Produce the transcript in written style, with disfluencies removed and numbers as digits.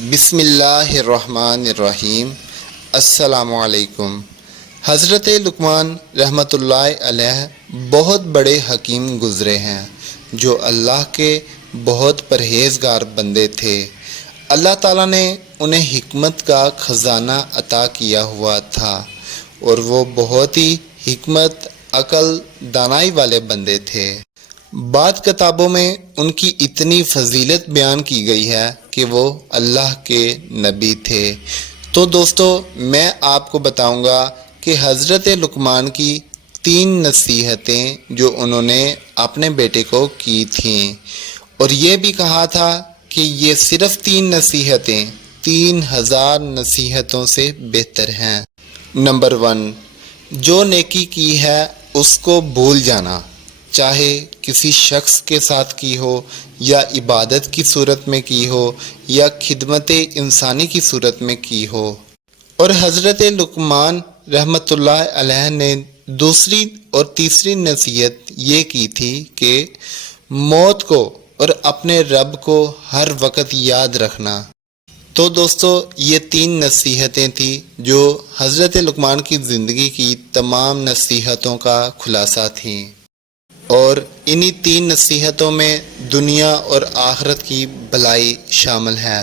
بسم اللہ الرحمن الرحیم۔ السلام علیکم۔ حضرت لقمان رحمۃ اللہ علیہ بہت بڑے حکیم گزرے ہیں جو اللہ کے بہت پرہیزگار بندے تھے۔ اللہ تعالیٰ نے انہیں حکمت کا خزانہ عطا کیا ہوا تھا اور وہ بہت ہی حکمت، عقل، دانائی والے بندے تھے۔ بعض کتابوں میں ان کی اتنی فضیلت بیان کی گئی ہے کہ وہ اللہ کے نبی تھے۔ تو دوستو، میں آپ کو بتاؤں گا کہ حضرت لقمان کی 3 نصیحتیں جو انہوں نے اپنے بیٹے کو کی تھیں، اور یہ بھی کہا تھا کہ یہ صرف 3 نصیحتیں 3000 نصیحتوں سے بہتر ہیں۔ نمبر 1، جو نیکی کی ہے اس کو بھول جانا، چاہے کسی شخص کے ساتھ کی ہو یا عبادت کی صورت میں کی ہو یا خدمت انسانی کی صورت میں کی ہو۔ اور حضرت لقمان رحمۃ اللہ علیہ نے دوسری اور تیسری نصیحت یہ کی تھی کہ موت کو اور اپنے رب کو ہر وقت یاد رکھنا۔ تو دوستو، یہ 3 نصیحتیں تھیں جو حضرت لقمان کی زندگی کی تمام نصیحتوں کا خلاصہ تھیں، اور انہی 3 نصیحتوں میں دنیا اور آخرت کی بھلائی شامل ہے۔